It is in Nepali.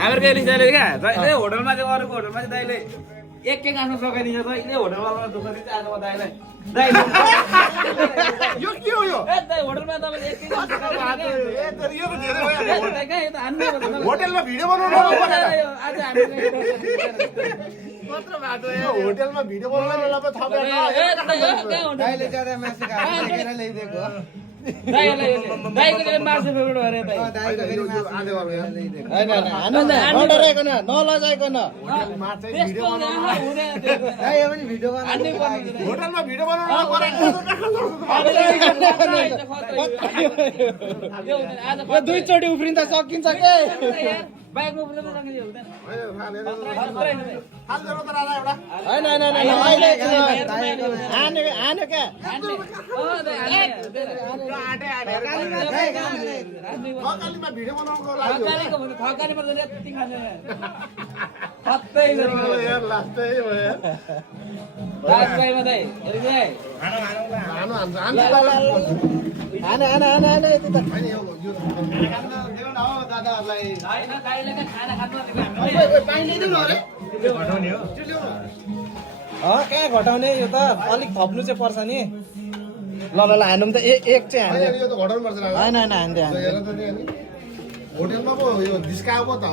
हाम्रो केही लिन्छ क्या होटलमा चाहिँ अरूको होटलमा चाहिँ दाइले एक आफ्नो सघाइदिन्छ जहिले होटलवालालाई दुःख दिन्छ आज म दाइलाई यो के हो यो होटलमा तपाईँले एक होटलमा भिडियो बनाउनु आज होटलमा भिडियो बनाउनु थपेर दाइले ज्यादा मासु खाएर ल्याइदिएको दाइको मासु फेभरेट अरे दाइ नडराइकन नलजाइकन भिडियो होटलमा भिडियो बनाउनु दुईचोटि उफ्रिन त सकिन्छ के बाइकमा पुग्न सकिन्छ हुँदैन हान्यो क्या भिडियो बनाउनुको लागि थकालीमा त यति खान्छ राजबाईमा दाइ कहाँ घटाउने यो त अलिक थप्नु चाहिँ पर्छ नि ल ल ल हान्नु त एक चाहिँ हान्यो घटाउनु पर्छ होइन होइन हान्दै होटलमा पो यो डिस्काउन्ट पो त